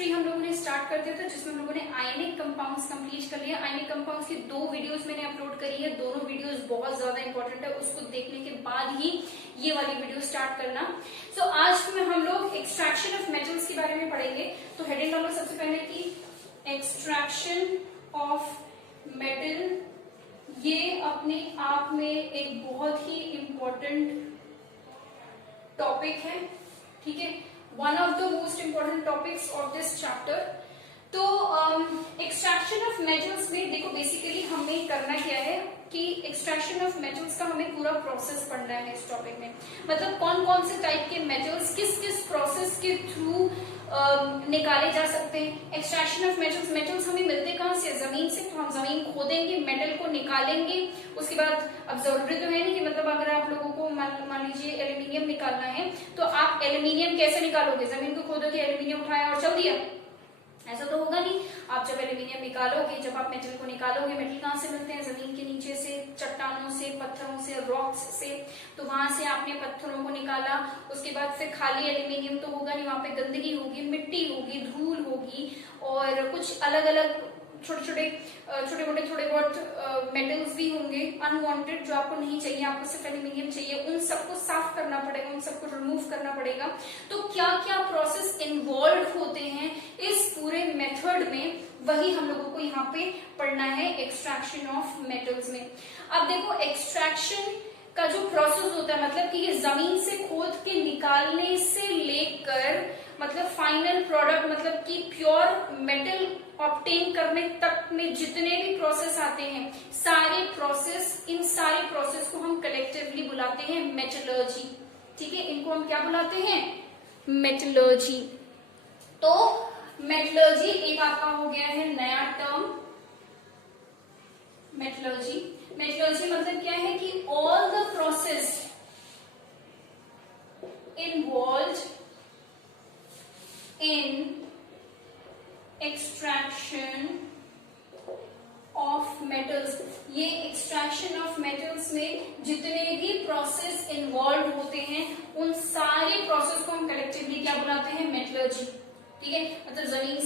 Chemistry हम लोगों ने स्टार्ट कर दिया था, जिसमें हम लोगों ने आयनिक कंपाउंड्स कंप्लीट कर लिया। आयनिक कंपाउंड्स की 2 वीडियोस मैंने अपलोड करी है, दोनों वीडियोस बहुत ज्यादा इंपॉर्टेंट है, उसको देखने के बाद ही ये वाली वीडियो स्टार्ट करना। सो आज में हम लोग एक्सट्रैक्शन ऑफ मेटल्स के बारे में पढ़ेंगे। तो हेडिंग डालो सबसे पहले की एक्सट्रैक्शन ऑफ मेटल। ये अपने आप में एक बहुत ही इंपॉर्टेंट टॉपिक है, ठीक है, one of the most important topics of this chapter. तो एक्सट्रैक्शन ऑफ मेटल्स में देखो बेसिकली हमें करना क्या है कि एक्सट्रैक्शन ऑफ मेटल्स का हमें पूरा प्रोसेस पढ़ना है इस टॉपिक में। मतलब कौन कौन से टाइप के मेटल्स किस किस प्रोसेस के थ्रू निकाले जा सकते हैं। एक्सट्रैक्शन ऑफ मेटल्स, मेटल्स हमें मिलते कहाँ से, जमीन से। तो हम जमीन खोदेंगे, मेटल को निकालेंगे, उसके बाद अब जरूरी तो है नहीं कि मतलब अगर आप लोगों को मान लीजिए एल्यूमिनियम निकालना है तो आप एल्यूमिनियम कैसे निकालोगे, जमीन को खोदोगे, एल्यूमिनियम उठाया और चल दिया, ऐसा तो होगा नहीं। आप जब एल्यूमिनियम निकालोगे, जब आप मेटल को निकालोगे, मेटल कहाँ से मिलते हैं, जमीन के नीचे से, चट्टानों से, पत्थरों से, रॉक्स से। तो वहां से आपने पत्थरों को निकाला, उसके बाद फिर खाली एल्यूमिनियम तो होगा नहीं, वहां पे गंदगी होगी, मिट्टी होगी, धूल होगी और कुछ अलग अलग छोटे मोटे थोड़े बहुत मेटल्स भी होंगे अनवांटेड, जो आपको नहीं चाहिए, आपको सिर्फ एल्यूमिनियम चाहिए। उन सबको साफ करना पड़ेगा, उन सबको रिमूव करना पड़ेगा। तो क्या क्या प्रोसेस इन्वॉल्व होते हैं इस पूरे मेथड में, वही हम लोगों को यहाँ पे पढ़ना है एक्सट्रैक्शन ऑफ मेटल्स में। अब देखो एक्सट्रैक्शन का जो प्रोसेस होता है, मतलब कि ये जमीन से खोद के निकालने से लेकर मतलब फाइनल प्रोडक्ट, मतलब कि प्योर मेटल ऑब्टेन करने तक में जितने भी प्रोसेस आते हैं, सारे प्रोसेस, इन सारे प्रोसेस को हम कलेक्टिवली बुलाते हैं मेटलर्जी, ठीक है। इनको हम क्या बुलाते हैं, मेटलर्जी। तो मेटलर्जी एक आपका हो गया है नया टर्म, मेटलर्जी। मेटलर्जी मतलब क्या है कि all the process involved in extraction of metals। ये extraction of metals में जितने भी प्रोसेस इन्वॉल्व होते हैं, उन सारे प्रोसेस को हम कलेक्टिवली क्या बुलाते हैं, मेटलर्जी, ठीक है। मतलब जमीन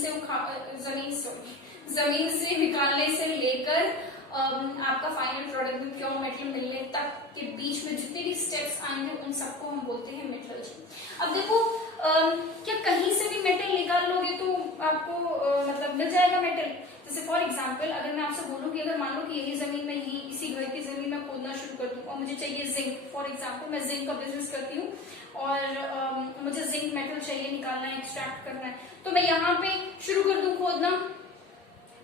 से निकालने से लेकर आपका फाइनल प्रोडक्ट में प्योर मेटल मिलने तक के बीच में जितने भी स्टेप्स आएंगे, उन सबको हम बोलते हैं मेटलर्जी। अब देखो क्या कहीं से भी मेटल निकाल लोगे तो आपको मतलब मिल जाएगा मेटल। जैसे फॉर एग्जांपल अगर मैं आपसे बोलूं कि अगर मान लो कि यही जमीन में, यही इसी घर की जमीन में खोदना शुरू कर दूं और मुझे चाहिए जिंक, फॉर एग्जांपल मैं जिंक का बिजनेस करती हूँ और मुझे जिंक मेटल चाहिए, निकालना है, एक्सट्रैक्ट करना है, तो मैं यहाँ पे शुरू कर दूं खोदना,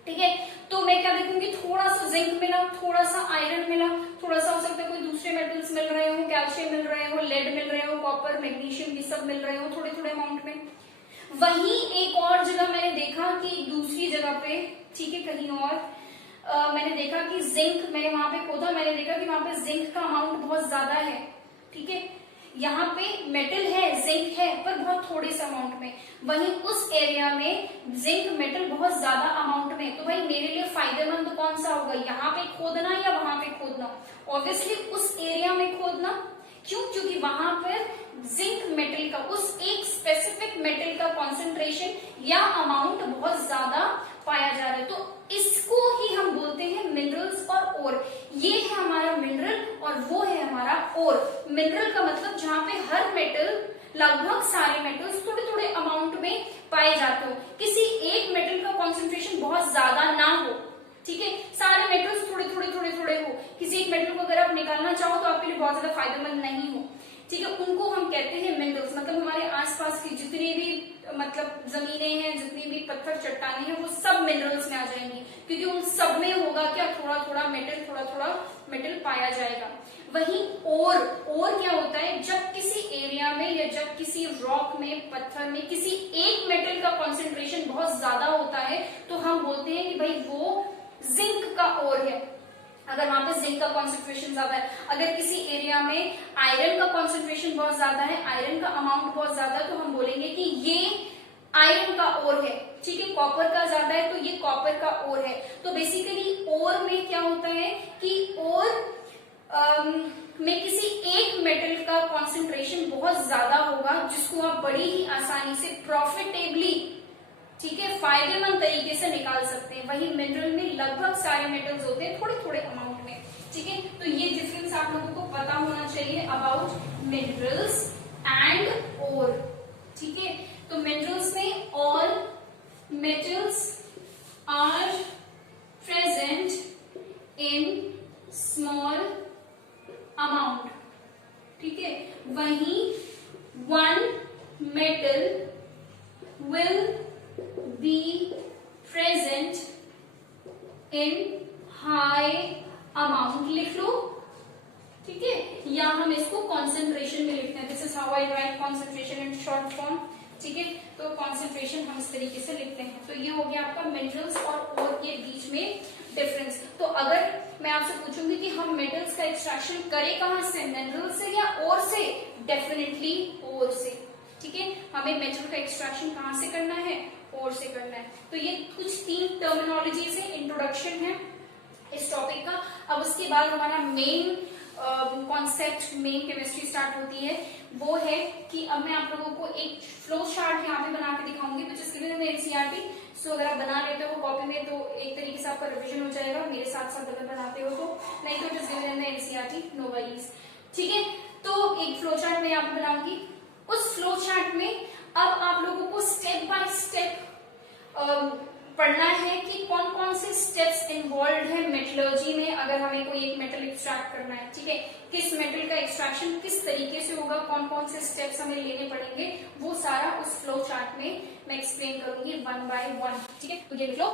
ठीक है। तो मैं क्या देखूंगी, थोड़ा सा जिंक मिला, थोड़ा सा आयरन मिला, थोड़ा सा हो सकता है कोई दूसरे मेटल्स मिल रहे हो, कैल्शियम मिल रहे हो, लेड मिल रहे हो, कॉपर, मैग्नीशियम, ये सब मिल रहे हो थोड़े थोड़े अमाउंट में। वहीं एक और जगह मैंने देखा कि दूसरी जगह पे, ठीक है, कहीं और मैंने देखा कि जिंक, मैंने वहां पे खोदा, मैंने देखा कि वहां पे जिंक का अमाउंट बहुत ज्यादा है, ठीक है। यहाँ पे मेटल है, जिंक है, पर बहुत थोड़े से अमाउंट में। वहीं उस एरिया में जिंक मेटल बहुत ज्यादा अमाउंट में, तो भाई मेरे लिए फायदेमंद कौन सा होगा, यहाँ पे खोदना या वहां पे खोदना? ऑब्वियसली उस एरिया में खोदना। क्यों? क्योंकि वहां पर जिंक मेटल का, उस एक स्पेसिफिक मेटल का कॉन्सेंट्रेशन या अमाउंट बहुत ज्यादा पाया जा रहा है। तो इसको ही हम बोलते हैं मिनरल्स और ओर। ये है हमारा मिनरल और वो है हमारा ओर। मिनरल का मतलब जहां पे हर मेटल, लगभग सारे मेटल्स थोड़े थोड़े अमाउंट में पाए जाते हो, किसी एक मेटल का कॉन्सेंट्रेशन बहुत ज्यादा ना हो, ठीक है, सारे मेटल्स थोड़े थोड़े हो। किसी एक मेटल को अगर आप निकालना चाहो तो आपके लिए बहुत ज्यादा फायदेमंद नहीं हो, ठीक है, उनको हम कहते हैं मिनरल्स। मतलब हमारे आसपास की जितनी भी मतलब जमीनें हैं, जितनी भी पत्थर चट्टानें हैं, वो सब मिनरल्स में आ जाएंगी, क्योंकि उन सब में होगा क्या, थोड़ा थोड़ा मेटल पाया जाएगा। वहीं और क्या होता है, जब किसी एरिया में या जब किसी रॉक में, पत्थर में किसी एक मेटल का कॉन्सेंट्रेशन बहुत ज्यादा होता है, तो हम बोलते हैं कि भाई वो जिंक का ओर है। अगर वहां पे जिंक का कॉन्सेंट्रेशन ज्यादा है, अगर किसी एरिया में आयरन का कॉन्सेंट्रेशन बहुत ज्यादा है, आयरन का अमाउंट बहुत ज्यादा है, तो हम बोलेंगे कि ये आयरन का ओर है, ठीक है। कॉपर का ज्यादा है तो ये कॉपर का ओर है। तो बेसिकली ओर में क्या होता है कि ओर में किसी एक मेटल का कॉन्सेंट्रेशन बहुत ज्यादा होगा, जिसको आप बड़ी ही आसानी से प्रॉफिटेबली, ठीक है, फायदेमंद तरीके से निकाल सकते हैं। वही मिनरल में लगभग सारे मेटल्स होते हैं थोड़े थोड़े अमाउंट में, ठीक है। तो ये डिफरेंस आप लोगों को पता होना चाहिए अबाउट मिनरल्स एंड ओर, ठीक है। तो मिनरल्स में all metals are present in small amount, ठीक है। वहीं one metal will be present in high amount, लिख लो, ठीक है। या हम इसको कॉन्सेंट्रेशन में लिखते हैं, this is how I right concentration in short form, ठीक है। तो कॉन्सेंट्रेशन हम इस तरीके से लिखते हैं। तो ये हो गया आपका मिनरल्स और ओर के बीच में डिफरेंस। तो अगर मैं आपसे पूछूंगी कि हम मेटल्स का एक्सट्रैक्शन करें कहां से, मिनरल से या ओर से, डेफिनेटली ओर से, ठीक है। हमें मेटल का एक्सट्रैक्शन कहां से करना है, ओर से करना है। तो ये कुछ 3 टर्मिनोलॉजी से इंट्रोडक्शन है इस टॉपिक का। अब उसके बाद हमारा main concept, main chemistry start होती है। वो है कि अब मैं आप लोगों को एक फ्लो चार्ट यहाँ पे बना के दिखाऊंगी, which is given in NCERT. So अगर आप बना लेते हो कॉपी में तो एक तरीके से आपका रिविजन हो जाएगा, मेरे साथ साथ अगर बनाते हो तो, नहीं तो it is given in NCERT, no worries, ठीक है। तो एक फ्लो चार्ट मैं यहाँ पे बनाऊंगी। उस फ्लो चार्ट में अब आप लोगों को स्टेप बाय स्टेप पढ़ना है कि कौन कौन से स्टेप्स इन्वॉल्व है मेटलर्जी में, अगर हमें कोई एक मेटल एक्सट्रैक्ट करना है, ठीक है। किस मेटल का एक्सट्रैक्शन किस तरीके से होगा, कौन कौन से स्टेप्स हमें लेने पड़ेंगे, वो सारा उस फ्लो चार्ट में मैं एक्सप्लेन करूंगी 1 by 1, ठीक है। तो ये लिख लो।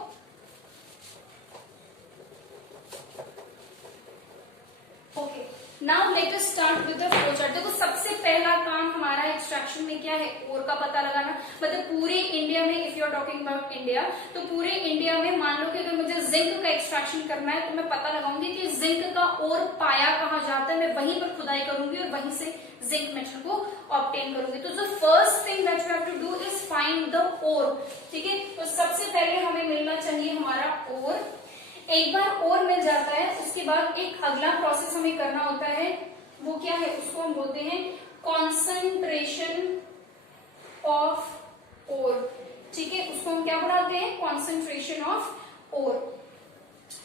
Okay, now let us start with the flow chart. देखो सबसे पहला काम हमारा एक्सट्रैक्शन में क्या है, ओर का पता लगाना। मतलब पूरे इंडिया में, if you are talking about India, तो पूरे इंडिया में मान लो कि अगर मुझे जिंक का एक्सट्रैक्शन करना है तो मैं पता लगाऊंगी कि जिंक का ओर पाया कहाँ जाता है, मैं वहीं पर खुदाई करूंगी और वहीं से जिंक मेटल को ऑब्टेन करूंगी। तो जो first thing that you have to do is find the ore, ठीक है। तो सबसे पहले हमें मिलना चाहिए हमारा ओर। एक बार ओर मिल जाता है, उसके बाद एक अगला प्रोसेस हमें करना होता है, वो क्या है, उसको हम बोलते हैं कॉन्सेंट्रेशन ऑफ ओर, ठीक है। उसको हम क्या बुलाते हैं, कॉन्सेंट्रेशन ऑफ ओर।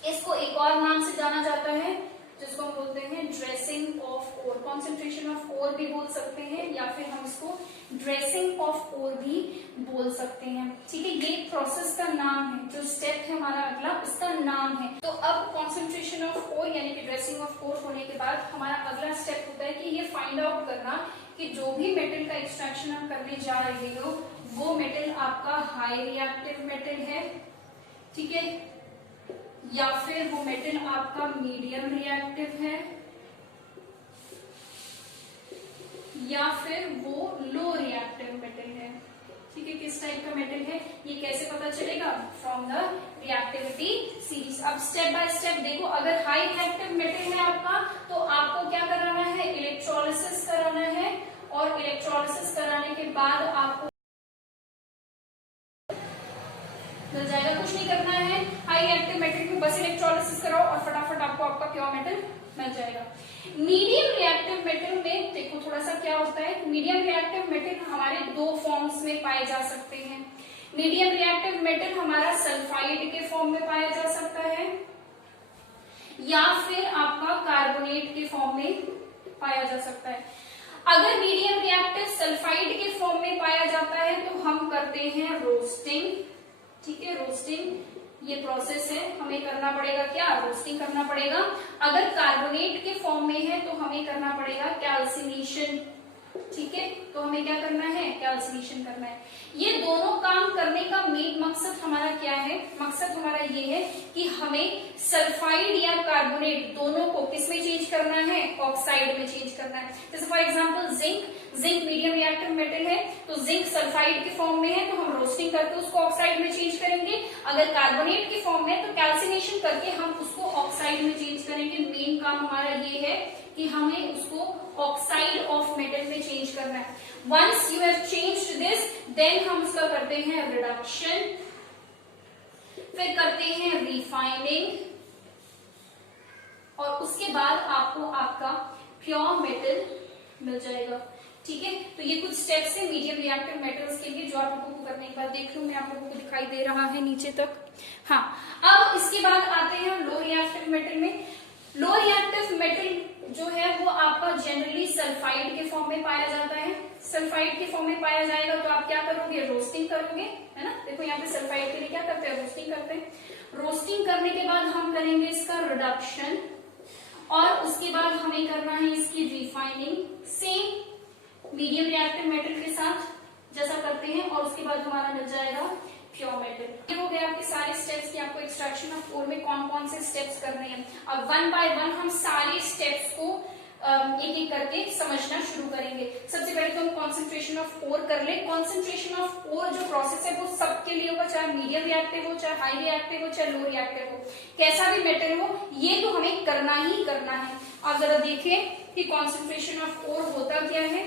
इसको एक और नाम से जाना जाता है जिसको हम बोलते हैं dressing of ore. Concentration of ore भी बोल सकते हैं या फिर हम इसको ड्रेसिंग ऑफ ओर भी बोल सकते हैं, ठीक है। ये प्रोसेस का नाम है, जो स्टेप है हमारा अगला उसका नाम है। तो अब कॉन्सेंट्रेशन ऑफ ओर यानी कि ड्रेसिंग ऑफ ओर होने के बाद हमारा अगला स्टेप होता है कि ये फाइंड आउट करना कि जो भी मेटल का एक्सट्रैक्शन हम करने जा रहे हो वो मेटल आपका हाई रिएक्टिव मेटल है, ठीक है, या फिर वो मेटल आपका मीडियम रिएक्टिव है, या फिर वो लो रिएक्टिव मेटल है, ठीक है। किस टाइप का मेटल है ये कैसे पता चलेगा, फ्रॉम द रिएक्टिविटी सीरीज। अब स्टेप बाय स्टेप देखो, अगर हाई रिएक्टिव मेटल है आपका तो आपको क्या कराना है, इलेक्ट्रोलिसिस कराना है, और इलेक्ट्रोलिसिस कराने के बाद आपको मिल जाएगा, कुछ नहीं करना है। हाई रिएक्टिव मेटल में बस इलेक्ट्रोलिसिस कराओ और फटाफट आपको आपका प्योर मेटल मिल जाएगा। मीडियम रिएक्टिव मेटल में देखो थोड़ा सा क्या होता है, मीडियम रिएक्टिव मेटल हमारे 2 फॉर्म्स में पाए जा सकते हैं। मीडियम रिएक्टिव मेटल हमारा सल्फाइड के फॉर्म में पाया जा सकता है, या फिर आपका कार्बोनेट के फॉर्म में पाया जा सकता है। अगर मीडियम रिएक्टिव सल्फाइड के फॉर्म में पाया जाता है तो हम करते हैं रोस्टिंग, ठीक है। रोस्टिंग ये प्रोसेस है, हमें करना पड़ेगा क्या, रोस्टिंग करना पड़ेगा। अगर कार्बोनेट के फॉर्म में है तो हमें करना पड़ेगा कैल्सिनेशन, ठीक है। तो हमें क्या करना है, कैल्सिनेशन करना है। ये दोनों काम करने का मेन मकसद हमारा क्या है, मकसद हमारा ये है कि हमें सल्फाइड या कार्बोनेट दोनों को किस में चेंज करना है, ऑक्साइड में चेंज करना है। जैसे for example zinc medium reactive metal है, तो जिंक सल्फाइड के फॉर्म में है तो हम रोस्टिंग करके उसको ऑक्साइड में चेंज करेंगे। अगर कार्बोनेट के फॉर्म में तो कैल्सिनेशन करके हम उसको ऑक्साइड में चेंज करेंगे। मेन काम हमारा ये है कि हमें उसको ऑक्साइड ऑफ मेटल में चेंज करना है। Once you have changed this, then हम उसका करते हैं रिडक्शन, फिर करते हैं रिफाइनिंग, और उसके बाद आपको आपका प्योर मेटल मिल जाएगा। ठीक है, तो ये कुछ स्टेप्स है मीडियम रिएक्टिव मेटल्स के लिए जो आप लोगों को करने के बाद देख लूं मैं, आप लोगों को दिखाई दे रहा है नीचे तक। हाँ, अब इसके बाद आते हैं लो रिएक्टिव मेटल में। लो रिएक्टिव मेटल जो है वो आपका जनरली सल्फाइड के फॉर्म में पाया जाता है। सल्फाइड के फॉर्म में पाया जाएगा तो आप क्या करोगे, रोस्टिंग करोगे, है ना। देखो यहाँ पे सल्फाइड के लिए क्या करते हैं, रोस्टिंग करते हैं। रोस्टिंग करने के बाद हम करेंगे इसका रिडक्शन और उसके बाद हमें करना है इसकी refining, same medium reactive metal के साथ जैसा करते हैं, और उसके बाद हमारा मिल जाएगा प्योर मेटल। ये हो गया आपके सारे स्टेप्स कि आपको एक्सट्रैक्शन ऑफ ओर में कौन कौन से स्टेप्स करने हैं। अब वन बाय वन हम सारे स्टेप्स को एक एक करके समझना शुरू करेंगे। सबसे पहले तो हम कॉन्सेंट्रेशन ऑफ ओर कर ले। कॉन्सेंट्रेशन ऑफ ओर जो प्रोसेस है वो सबके लिए होगा, चाहे मीडियम रिएक्टिव हो, चाहे हाई रिएक्टिव हो, चाहे लो रिएक्टिव हो, कैसा भी मेटल हो, ये तो हमें करना ही करना है। आप जरा देखें कि कॉन्सेंट्रेशन ऑफ ओर होता क्या है।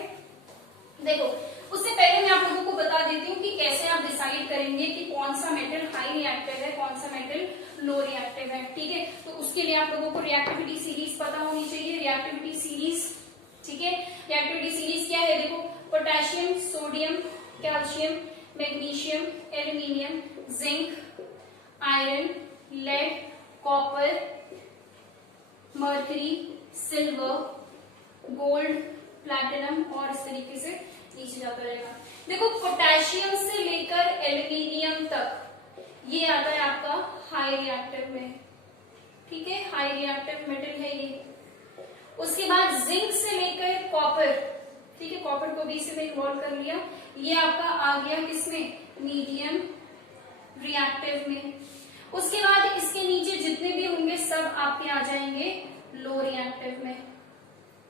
देखो, उससे पहले मैं आप लोगों को बता देती हूँ कि कैसे आप डिसाइड करेंगे कि कौन सा मेटल हाई रिएक्टिव है, कौन सा मेटल लो रिएक्टिव है। ठीक है, तो उसके लिए आप लोगों को रिएक्टिविटी सीरीज पता होनी चाहिए। रिएक्टिविटी सीरीज, ठीक है, रिएक्टिविटी सीरीज क्या है, देखो, potassium, sodium, calcium, magnesium, aluminium, zinc, iron, lead, copper, mercury, silver, gold, platinum, और इस तरीके से नीचे जाता रहेगा। देखो, पोटेशियम से लेकर एल्यूमिनियम तक ये आता है आपका हाई रिएक्टिव में। ठीक है, हाई रिएक्टिव मेटल है ये। उसके बाद जिंक से लेकर कॉपर, ठीक है, कॉपर को भी इसमें इन्वॉल्व कर लिया, ये आपका आ गया किसमें, मीडियम रिएक्टिव में। उसके बाद इसके नीचे जितने भी होंगे सब आपके आ जाएंगे लो रिएक्टिव में।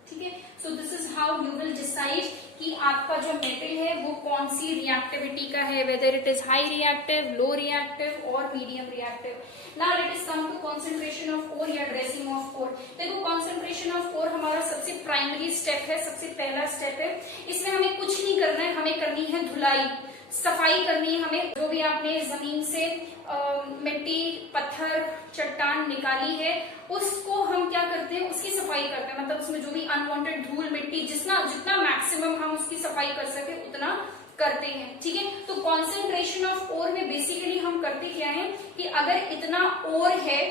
ठीक है, so this is how you will decide कि आपका जो मेटल है वो कौन सी रिएक्टिविटी का है, whether it is high reactive, low reactive और medium reactive. Now let us come to concentration of ore या ड्रेसिंग ऑफ ओर। देखो, कंसंट्रेशन ऑफ ओर हमारा सबसे प्राइमरी स्टेप है, सबसे पहला स्टेप है। इसमें हमें कुछ नहीं करना है, हमें करनी है धुलाई, सफाई करनी है हमें। जो भी आपने जमीन से मिट्टी, पत्थर, चट्टान निकाली है, उसको हम क्या करते हैं, उसकी सफाई करते हैं। मतलब उसमें जो भी अनवांटेड धूल मिट्टी, जितना मैक्सिमम हम उसकी सफाई कर सके उतना करते हैं। ठीक है, तो कॉन्सेंट्रेशन ऑफ ओर में बेसिकली हम करते क्या है कि अगर इतना ओर है,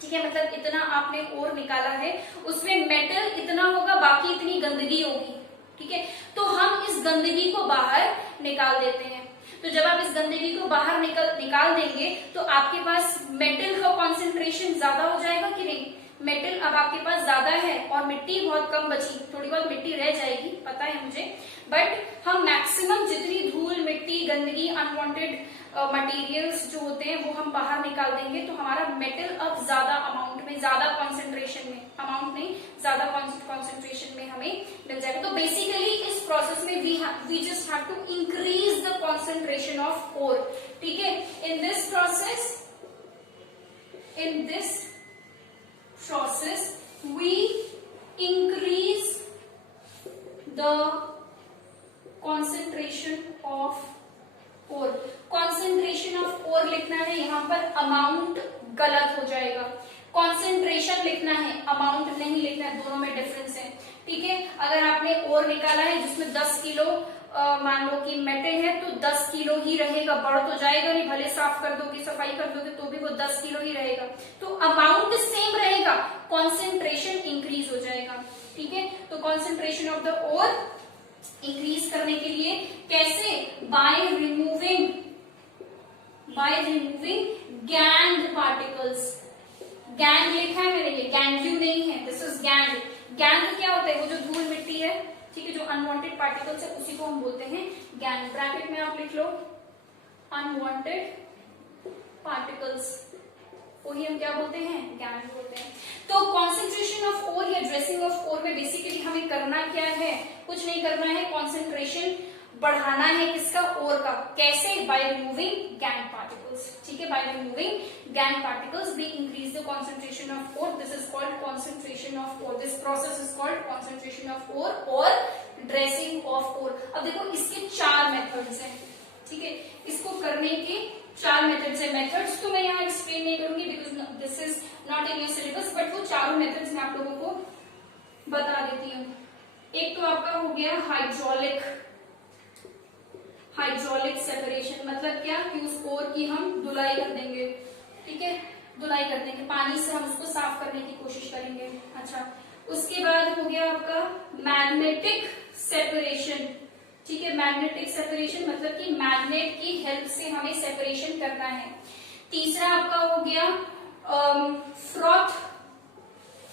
ठीक है, मतलब इतना आपने ओर निकाला है, उसमें मेटल इतना होगा, बाकी इतनी गंदगी होगी। ठीक है, तो हम इस गंदगी को बाहर निकाल देते हैं। तो जब आप इस गंदगी को बाहर निकाल देंगे तो आपके पास मेटल का कॉन्सेंट्रेशन ज्यादा हो जाएगा कि नहीं। मेटल अब आपके पास ज्यादा है और मिट्टी बहुत कम बची, थोड़ी बहुत मिट्टी रह जाएगी, पता है मुझे, बट हम मैक्सिमम जितनी धूल, मिट्टी, गंदगी, अनवांटेड मटेरियल्स जो होते हैं वो हम बाहर निकाल देंगे। तो हमारा मेटल अब ज्यादा अमाउंट में, ज्यादा कॉन्सेंट्रेशन में, अमाउंट नहीं ज्यादा कॉन्सेंट्रेशन में हमें मिल जाएगा। तो बेसिकली इस प्रोसेस में we just have to increase the concentration of ore. ठीक है, in this process we increase the concentration of ore। concentration of ore लिखना है, यहाँ पर अमाउंट गलत हो जाएगा। concentration लिखना है, अमाउंट नहीं लिखना है, दोनों में डिफरेंस है। ठीक है, अगर आपने ओर निकाला है जिसमें 10 किलो मान लो कि मेटल है तो 10 किलो ही रहेगा, बढ़ तो जाएगा नहीं, भले साफ कर दोगे, सफाई कर दोगे तो भी वो 10 किलो ही रहेगा। तो अमाउंट सेम रहेगा, कॉन्सेंट्रेशन इंक्रीज हो जाएगा। ठीक है, तो concentration of the ore increase करने के लिए कैसे, by removing gangue particles. Gangue लिखा है मैंने, ये गैंग्यू नहीं है, दिस इज गैंग। गैंग क्या होता है, वो जो धूल मिट्टी है, ठीक है, जो अनवांटेड पार्टिकल्स है उसी को हम बोलते हैं गैंग। ब्रैकेट में आप लिख लो अनवांटेड पार्टिकल्स, वही हम क्या बोलते हैं, गैंग बोलते हैं। तो कॉन्सेंट्रेशन ऑफ ओर या ड्रेसिंग ऑफ ओर में बेसिकली हमें करना क्या है, कुछ नहीं करना है, कॉन्सेंट्रेशन बढ़ाना है किसका, ओर का। कैसे, बाय रिमूविंग गैंग पार्टिकल्स। ठीक है, by removing gangue particles we increase the concentration of ore. This is called concentration of ore. This process is called concentration of ore और ड्रेसिंग ऑफ ओर। अब देखो, इसके 4 मेथड्स हैं। ठीक है, इसको करने के 4 मेथड्स है। मेथड्स तो मैं यहाँ एक्सप्लेन नहीं करूंगी because this is not in your syllabus, but वो चारों मेथड्स मैं आप लोगों को बता देती हूँ। एक तो आपका हो गया हाइड्रोलिक सेपरेशन, मतलब क्या कि उस ओर की हम धुलाई कर देंगे, ठीक है, धुलाई कर देंगे, पानी से हम उसको साफ करने की कोशिश करेंगे। अच्छा, उसके बाद हो गया आपका मैग्नेटिक सेपरेशन, ठीक है, मैग्नेटिक सेपरेशन मतलब कि मैग्नेट की हेल्प से हमें सेपरेशन करना है। तीसरा आपका हो गया फ्रॉथ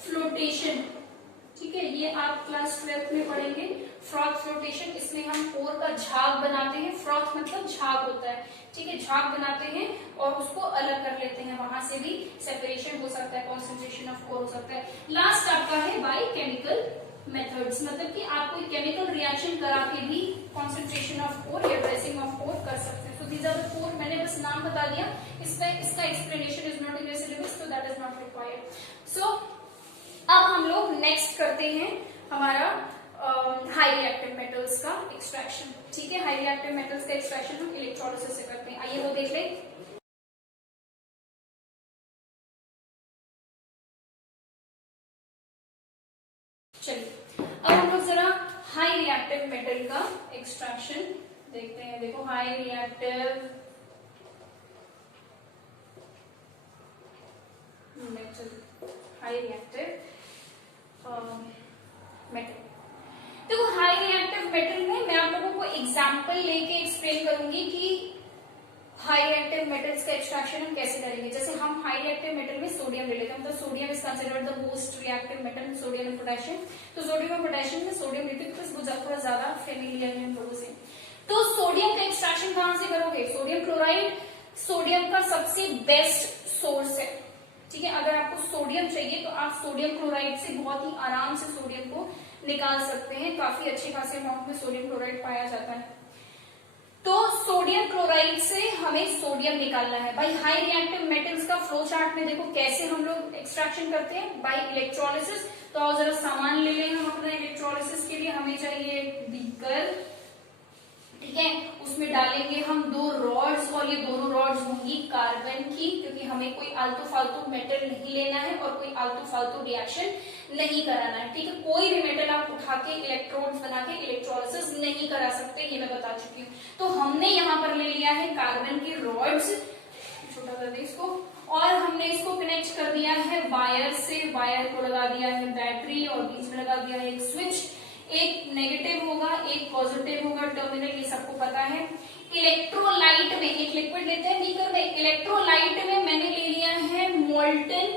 फ्लोटेशन, ठीक है, ये आप क्लास 12 में पढ़ेंगे फ्रॉथ फ्लोटेशन। इसमें हम पोर का झाग बनाते हैं, फ्रॉथ मतलब झाग होता है, ठीक है, झाग बनाते हैं और उसको अलग कर लेते हैं, वहां से भी सेपरेशन हो सकता है, कॉन्सेंट्रेशन ऑफ पोर हो सकता है। लास्ट आपका है बाय केमिकल मेथड्स, मतलब कि आप कोई केमिकल रिएक्शन करा के भी कॉन्सेंट्रेशन ऑफ पोर या ड्रेसिंग ऑफ पोर कर सकते हैं। तो दीज आर द फोर, मैंने बस नाम बता दिया, इसका explanation is not in your syllabus, तो दैट इज नॉट रिक्वायर्ड। सो अब हम लोग नेक्स्ट करते हैं हमारा हाई रिएक्टिव मेटल्स का एक्सट्रैक्शन, ठीक है, हाई रिएक्टिव मेटल्स का एक्सट्रैक्शन हम इलेक्ट्रोलिसिस से करते हैं। आइए वो देख लें। चलिए अब हम लोग जरा हाई रिएक्टिव मेटल का एक्सट्रैक्शन देखते हैं। देखो high reactive metal, high reactive metal. देखो हाई रिएक्टिव मेटल में मैं आप लोगों को एग्जांपल लेके एक्सप्लेन करूंगी कि हाई रिएक्टिव मेटल्स का एक्सट्रैक्शन हम कैसे करेंगे। जैसे हम हाई रिएक्टिव मेटल में सोडियम ले लेते हैं, मतलब sodium is considered the most reactive metal, sodium and potassium. तो सोडियम और पोटेशियम में सोडियम लेते हैं तो थोड़ा ज्यादा फेमिलियर है हम लोगों से। तो सोडियम का एक्सट्रैक्शन कहां से करोगे? सोडियम क्लोराइड सोडियम का सबसे बेस्ट सोर्स है, ठीक है। अगर आपको सोडियम चाहिए तो आप सोडियम क्लोराइड से बहुत ही आराम से सोडियम को निकाल सकते हैं, काफी अच्छे खासे अमाउंट में सोडियम क्लोराइड पाया जाता है। तो सोडियम क्लोराइड से हमें सोडियम निकालना है। बाय हाई रिएक्टिव मेटल्स का फ्लो चार्ट में देखो कैसे हम लोग एक्सट्रैक्शन करते हैं, बाय इलेक्ट्रोलिसिस। तो आओ जरा सामान ले लें हम अपना इलेक्ट्रोलिसिस के लिए। हमें चाहिए बीकर, ठीक है, उसमें डालेंगे हम 2 रॉड्स और ये दोनों रॉड्स होंगी कार्बन की, क्योंकि हमें कोई आलतू फालतू मेटल नहीं लेना है और कोई आलतू फालतू रिएक्शन नहीं कराना है, ठीक है। कोई भी मेटल आप उठा के इलेक्ट्रोड्स बना के इलेक्ट्रोलिसिस नहीं करा सकते, ये मैं बता चुकी हूँ। तो हमने यहाँ पर ले लिया है कार्बन की रॉड्स, छोटा कर दे इसको, और हमने इसको कनेक्ट कर दिया है वायर से, वायर को लगा दिया है बैटरी और बीच में लगा दिया है एक स्विच। एक नेगेटिव होगा एक पॉजिटिव होगा टर्मिनल, ये सबको पता है। इलेक्ट्रोलाइट में एक लिक्विड लेते हैं बीकर में, इलेक्ट्रोलाइट में मैंने ले लिया है मोल्टन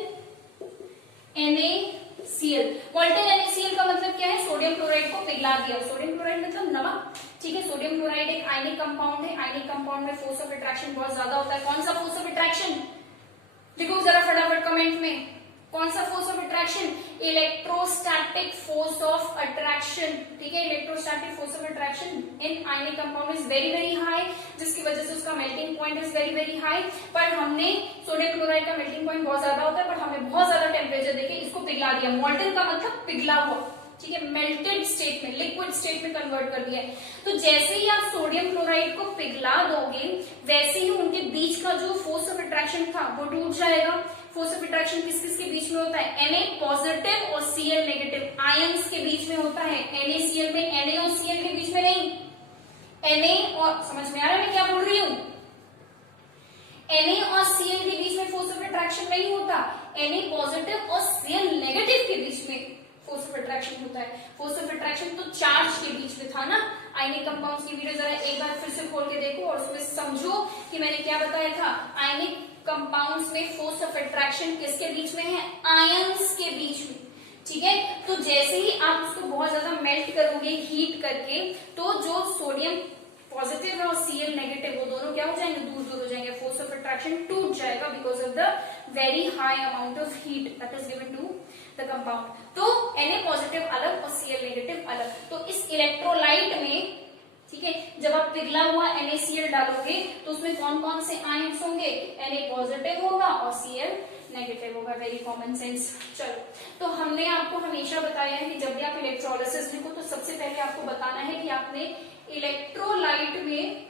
NaCl। मोल्टन NaCl का मतलब क्या है? सोडियम क्लोराइड को पिघला दिया। सोडियम क्लोराइड मतलब नमक, ठीक है। सोडियम क्लोराइड एक आयनिक कंपाउंड है, आयनिक कंपाउंड में फोर्स ऑफ अट्रैक्शन बहुत ज्यादा होता है। कौन सा फोर्स ऑफ अट्रैक्शन? लिखो जरा फटाफट कमेंट में, कौन सा force of attraction? Electrostatic force of attraction, ठीक है। Electrostatic force of attraction in ionic compound is very very high, जिसकी वजह से उसका melting point is very very high. पर हमने सोडियम क्लोराइड का मेल्टिंग पॉइंट बहुत ज्यादा होता है, पर हमें बहुत ज्यादा टेम्परेचर देके इसको पिघला दिया। मोल्टन का मतलब पिघला हुआ, ठीक है, मेल्टेड स्टेट में, लिक्विड स्टेट में कन्वर्ट कर दिया है। तो जैसे ही आप सोडियम क्लोराइड को पिघला दोगे वैसे ही उनके बीच का जो फोर्स ऑफ अट्रैक्शन था वो टूट जाएगा। फोर्स ऑफ अट्रैक्शन किस किस के बीच में होता है? Na पॉजिटिव और Cl नेगेटिव आयंस के बीच में होता है। NaCl में Na और Cl के बीच में नहीं, Na और, समझ में आ रहा है मैं क्या बोल रही हूं? Na और Cl के बीच में फोर्स ऑफ अट्रैक्शन नहीं होता, Na पॉजिटिव और Cl नेगेटिव के बीच में फोर्स ऑफ अट्रैक्शन होता है। फोर्स ऑफ अट्रैक्शन तो चार्ज के बीच में था ना। आयनिक कंपाउंड्स की वीडियो जरा एक बार फिर से खोल के देखो और उसमें समझो कि मैंने क्या बताया था। आयनिक कंपाउंड्स में फोर्स ऑफ अट्रैक्शन किसके बीच में है? आयंस के बीच में, ठीक है। तो जैसे ही आप उसको बहुत ज्यादा मेल्ट करोगे हीट करके, तो जो सोडियम पॉजिटिव है और Cl नेगेटिव वो दोनों क्या हो जाएंगे? दूर दूर हो जाएंगे। फोर्स ऑफ अट्रैक्शन टूट जाएगा because of the very high amount of heat that is given to the compound. तो Na पॉजिटिव अलग और Cl नेगेटिव अलग। तो इस इलेक्ट्रोलाइट में, ठीक है, जब आप पिघला हुआ NaCl डालोगे तो उसमें कौन कौन से आयंस होंगे? Na पॉजिटिव होगा और Cl नेगेटिव होगा। Very common sense. चलो, तो हमने आपको हमेशा बताया है कि जब भी आप इलेक्ट्रोलिसिस लिखो तो सबसे पहले आपको बताना है कि आपने इलेक्ट्रोलाइट में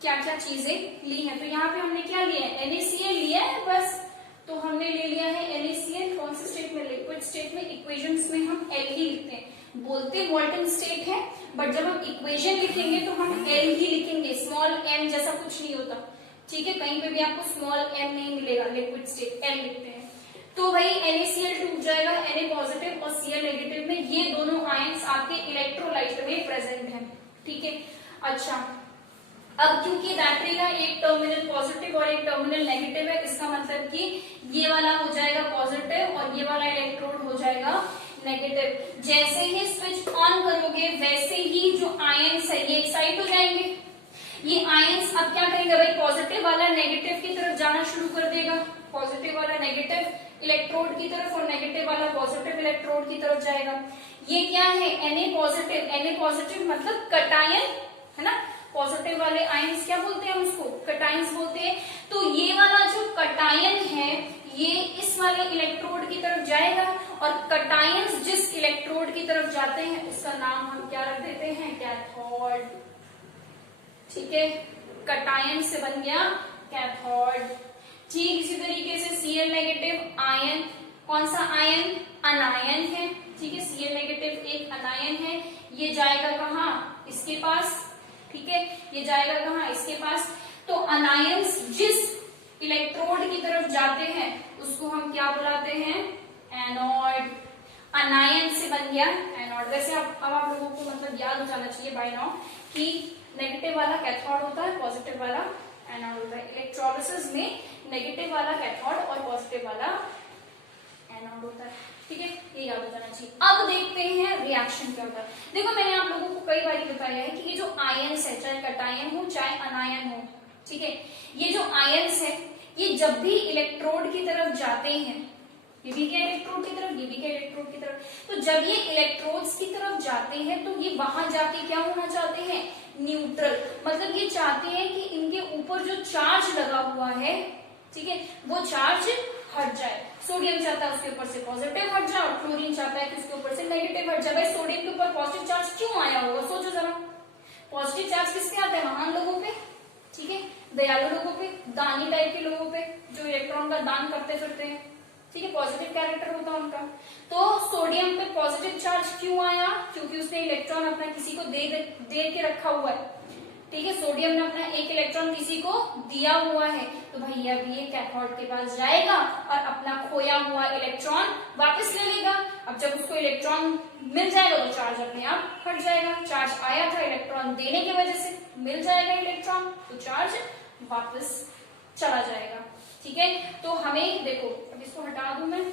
क्या क्या चीजें ली हैं। तो यहाँ पे हमने क्या लिया है? NaCl लिया है, बस तो हमने ले लिया है NaCl, कौन से स्टेट में, लिक्विड स्टेट में। इक्वेशंस में हम L ही लिखते हैं, बोलते मोल्टन स्टेट है, बट जब हम इक्वेशन लिखेंगे तो हम L ही लिखेंगे, स्मॉल m जैसा कुछ नहीं होता, ठीक है। कहीं पे भी आपको स्मॉल m नहीं मिलेगा, लिक्विड स्टेट L लिखते हैं। तो भाई NaCl टूट जाएगा Na पॉजिटिव और Cl नेगेटिव में, ये दोनों आयंस आपके इलेक्ट्रोलाइट में प्रेजेंट हैं, ठीक है। अच्छा, अब क्योंकि बैटरी का एक टर्मिनल पॉजिटिव और एक टर्मिनल नेगेटिव है, इसका मतलब कि ये वाला हो जाएगा पॉजिटिव और ये वाला इलेक्ट्रोड हो जाएगा नेगेटिव। जैसे ही स्विच ऑन करोगे वैसे ही जो आयंस है ये एक्साइट हो जाएंगे। ये आयंस अब क्या करेंगे भाई, पॉजिटिव वाला नेगेटिव की तरफ जाना शुरू कर देगा, पॉजिटिव वाला नेगेटिव इलेक्ट्रोड की तरफ और नेगेटिव वाला पॉजिटिव इलेक्ट्रोड की तरफ जाएगा। ये क्या है, Na पॉजिटिव मतलब कटायन है ना, पॉजिटिव वाले आयंस क्या बोलते हैं, हम उसको कटायंस बोलते हैं। तो ये वाला जो कटायन है ये इस वाले इलेक्ट्रोड की तरफ जाएगा और कटायंस जिस इलेक्ट्रोड की तरफ जाते हैं उसका नाम हम क्या रख देते हैं, कैथोड, ठीक है। कटायन से बन गया कैथोड। ठीक इसी तरीके से Cl नेगेटिव आयन, कौन सा आयन, अनायन है, ठीक है। Cl नेगेटिव एक अनायन है, ये जाएगा कहाँ, इसके पास, ठीक है, ये जाएगा कहाँ, इसके पास। तो अनायंस जिस इलेक्ट्रोड की तरफ जाते हैं उसको हम क्या बुलाते हैं, एनोड। अनायन से बन गया एनोड। वैसे अब आप लोगों को मतलब याद हो जाना चाहिए बाय नाउ कि नेगेटिव वाला कैथोड होता है, पॉजिटिव वाला एनोड होता है। इलेक्ट्रोलिसिस में नेगेटिव वाला कैथोड और पॉजिटिव वाला एनोड होता है, ठीक है, ये याद हो जाना चाहिए। अब देखते हैं रिएक्शन क्या होता है। देखो मैंने आप लोगों को कई बार बताया है कि ये जो आयंस है, चाहे कटायन हो चाहे अनायन हो, ठीक है, ये जो आयंस है ये जब भी इलेक्ट्रोड की तरफ जाते हैं, ये भी क्या इलेक्ट्रोड की तरफ, ये भी क्या इलेक्ट्रोड की तरफ, तो जब ये इलेक्ट्रोड्स की तरफ जाते हैं तो ये वहां जाके क्या होना चाहते हैं, न्यूट्रल। मतलब ये चाहते हैं कि इनके ऊपर जो चार्ज लगा हुआ है, ठीक है, वो चार्ज हट जाए। सोडियम चाहता है उसके ऊपर से पॉजिटिव हट जाए और क्लोरीन चाहता है कि उसके ऊपर से नेगेटिव हट जाए। भाई सोडियम के ऊपर पॉजिटिव चार्ज क्यों आया होगा, सोचो जरा। पॉजिटिव चार्ज किसके आते हैं, महान लोगों पे, ठीक है, दयालु लोगों पे, दानी टाइप के लोगों पे जो इलेक्ट्रॉन का दान करते फिरते हैं, ठीक है, पॉजिटिव कैरेक्टर होता है उनका। तो सोडियम पे पॉजिटिव चार्ज क्यों आया, क्योंकि उसने इलेक्ट्रॉन अपना किसी को दे के रखा हुआ है, ठीक है, सोडियम ने अपना एक इलेक्ट्रॉन किसी को दिया हुआ है। तो भाई अब ये कैथोड के पास जाएगा और अपना खोया हुआ इलेक्ट्रॉन वापस ले लेगा। अब जब उसको इलेक्ट्रॉन मिल जाएगा तो चार्ज अपने आप हट जाएगा। चार्ज आया था इलेक्ट्रॉन देने की वजह से, मिल जाएगा इलेक्ट्रॉन तो चार्ज वापस चला जाएगा, ठीक है। तो हमें देखो, अब इसको हटा दूं मैं,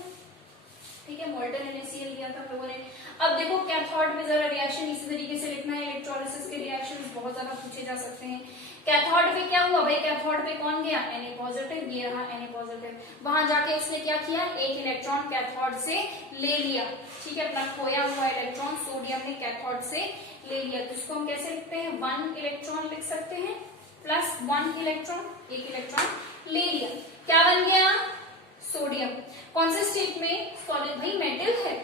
ठीक है, मोल्टन NaCl लिया था लोगों ने। अब देखो कैथोड में जरा रिएक्शन इसी तरीके से लिखना है, इलेक्ट्रोलिसिस के रिएक्शंस बहुत ज्यादा पूछे जा सकते हैं। कैथोड पे क्या हुआ भाई, कैथोड पे कौन गया, Na पॉजिटिव, ये रहा Na पॉजिटिव। वहां जाके उसने क्या किया, एक इलेक्ट्रॉन कैथोड से ले लिया, ठीक है, अपना खोया हुआ इलेक्ट्रॉन सोडियम ने कैथोड से ले लिया। तो इसको हम कैसे लिखते हैं, 1 इलेक्ट्रॉन लिख सकते हैं प्लस 1 इलेक्ट्रॉन, एक इलेक्ट्रॉन ले लिया, क्या बन गया, सोडियम। कौन से स्टेट में, सॉलिड, भाई मेटल है,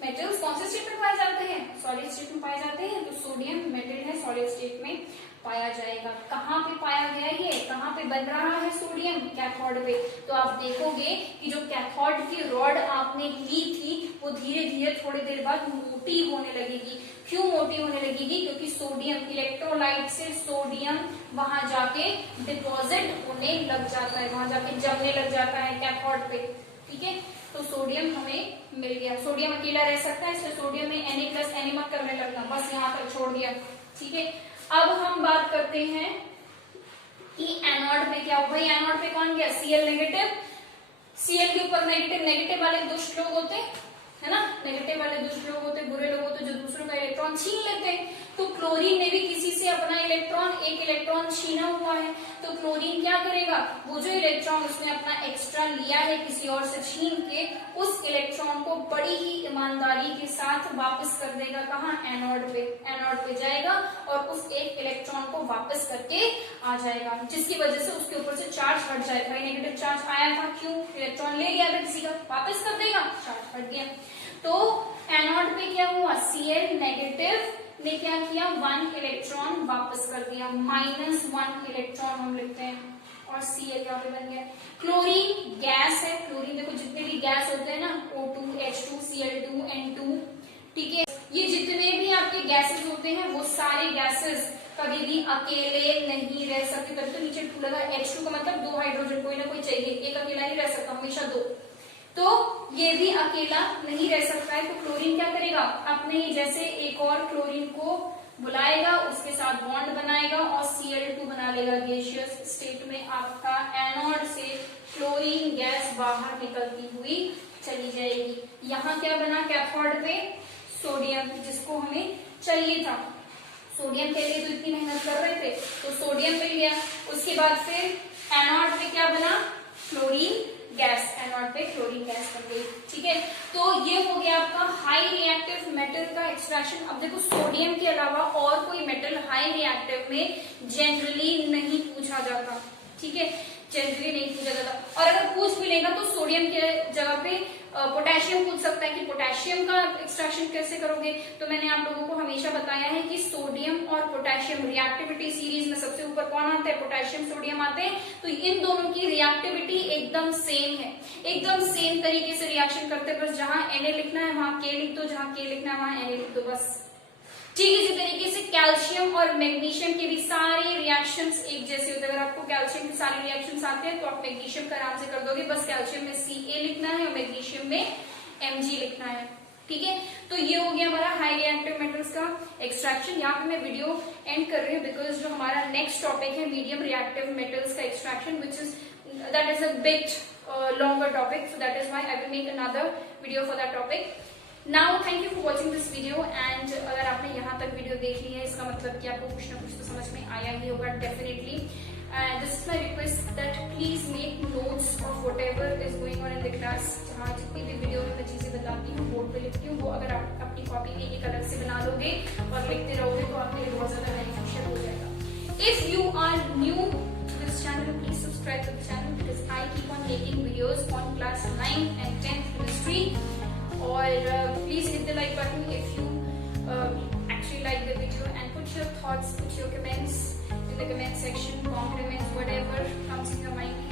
मेटल्स कौन से स्टेट में पाए जाते हैं, सॉलिड स्टेट में पाए जाते हैं। तो सोडियम मेटल है, सॉलिड स्टेट में पाया जाएगा। कहाँ पे पाया गया, ये कहाँ पे बन रहा है सोडियम, कैथोड पे। तो आप देखोगे कि जो कैथोड की रॉड आपने ली थी वो धीरे धीरे थोड़ी देर बाद मोटी होने लगेगी। क्यों मोटी होने लगेगी, क्योंकि सोडियम इलेक्ट्रोलाइट से सोडियम वहां जाके डिपॉजिट होने लग जाता है, वहां जाके जमने लग जाता है कैथोड पे, ठीक है। तो सोडियम हमें मिल गया। सोडियम अकेला रह सकता है, इसलिए सोडियम में Na+ मत करने लगना, बस यहाँ तक छोड़ दिया, ठीक है। अब हम बात करते हैं कि एनोड में क्या हुआ। एनोड पे कौन गया, Cl नेगेटिव। Cl के ऊपर नेगेटिव वाले दुष्ट लोग होते है ना, नेगेटिव वाले दुष्ट लोग होते, बुरे लोग होते जो दूसरों का इलेक्ट्रॉन छीन लेते हैं। तो क्लोरीन ने भी किसी से अपना इलेक्ट्रॉन, एक इलेक्ट्रॉन छीना हुआ है। तो क्लोरीन क्या करेगा, वो जो इलेक्ट्रॉन उसने अपना एक्स्ट्रा लिया है किसी और से छीन के, उस इलेक्ट्रॉन को बड़ी ही ईमानदारी के साथ वापस कर देगा, कहाँ, एनोड पे। एनोड पे जाएगा और उस एक इलेक्ट्रॉन को वापस करके आ जाएगा, जिसकी वजह से उसके ऊपर से चार्ज हट जाएगा। नेगेटिव चार्ज आया था, क्यों, इलेक्ट्रॉन ले गया था किसी का, वापस कर देगा, चार्ज हट गया। तो एनोड पे क्या हुआ, Cl नेगेटिव ने क्या किया, 1 इलेक्ट्रॉन वापस कर दिया, -1 इलेक्ट्रॉन हम लिखते हैं। और Cl यहाँ पे बन गया। क्लोरीन गैस है, क्लोरीन देखो जितने भी गैस होते हैं ना O2, H2, Cl2, N2, ठीक है, ये जितने भी आपके गैसेस होते हैं वो सारे गैसेस कभी भी अकेले नहीं रह सकते। तभी तो नीचे 2 लगा। H2 का मतलब 2 हाइड्रोजन कोई ना कोई चाहिए, एक अकेला नहीं रह सकता, हमेशा 2। तो ये भी अकेला नहीं रह सकता है। तो क्लोरीन क्या करेगा, अपने जैसे एक और क्लोरीन को बुलाएगा, उसके साथ बॉन्ड बनाएगा और Cl2 बना लेगा। गैसियस स्टेट में आपका एनोड से क्लोरीन गैस बाहर निकलती हुई चली जाएगी। यहाँ क्या बना कैथोड पे, सोडियम, जिसको हमें चाहिए था। सोडियम के लिए तो इतनी मेहनत कर रहे थे, तो सोडियम मिल गया। उसके बाद फिर एनोड पे क्या बना, क्लोरीन गैस, एनोड पे क्लोरीन गैस बन गई, ठीक है। तो ये हो गया आपका हाई रिएक्टिव मेटल का एक्सट्रैक्शन। अब देखो सोडियम के अलावा और कोई मेटल हाई रिएक्टिव में जनरली नहीं पूछा जाता, ठीक है, जनरली नहीं पूछा जाता। और अगर पूछ भी लेगा तो सोडियम के जगह पे पोटेशियम पूछ सकता है कि पोटेशियम का एक्सट्रैक्शन कैसे करोगे। तो मैंने आप लोगों को हमेशा बताया है कि सोडियम और पोटेशियम रिएक्टिविटी सीरीज में सबसे ऊपर कौन आता है, पोटेशियम सोडियम आते हैं। तो इन दोनों की रिएक्टिविटी एकदम सेम है, एकदम सेम तरीके से रिएक्शन करते हैं। बस जहां Na लिखना है वहां K लिख दो, जहां K लिखना है वहां Na लिख दो, बस। ठीक इसी तरीके से कैल्शियम और मैग्नीशियम के भी सारे रिएक्शंस एक जैसे होते हैं। अगर आपको कैल्शियम के सारे रिएक्शंस आते हैं तो आप मैग्नीशियम का आराम से कर दोगे, बस कैल्शियम में Ca लिखना है और मैग्नीशियम में Mg लिखना है, ठीक है। तो ये हो गया हमारा हाई रिएक्टिव मेटल्स का एक्सट्रैक्शन। यहाँ पे मैं वीडियो एंड कर रही हूँ बिकॉज जो हमारा नेक्स्ट टॉपिक है मीडियम रिएक्टिव मेटल्स का extraction, which is that is a bit longer topic, so that is why I will make another video for that topic. Now thank you for watching this video and अगर आपने यहाँ तक video देख ली है इसका मतलब कि आपको कुछ ना कुछ तो समझ में आया ही होगा definitely. This is my request that please make notes of whatever is going on in the class. जहाँ जितनी भी वीडियो में मैं चीजें बताती हूँ बोर्ड पे लिखती हूँ, वो अगर आप अपनी कॉपी में एक अलग से बना लोगे और लिखते रहोगे तो आपके लिए बहुत ज्यादा बेनिफिशियल हो जाएगा। If you are new to this channel, please subscribe to the channel because I keep on making videos on class 9 and 10th chemistry. और please hit the like button if you actually like the video and put your thoughts, put your comments in the comment section, compliments, whatever comes in your mind.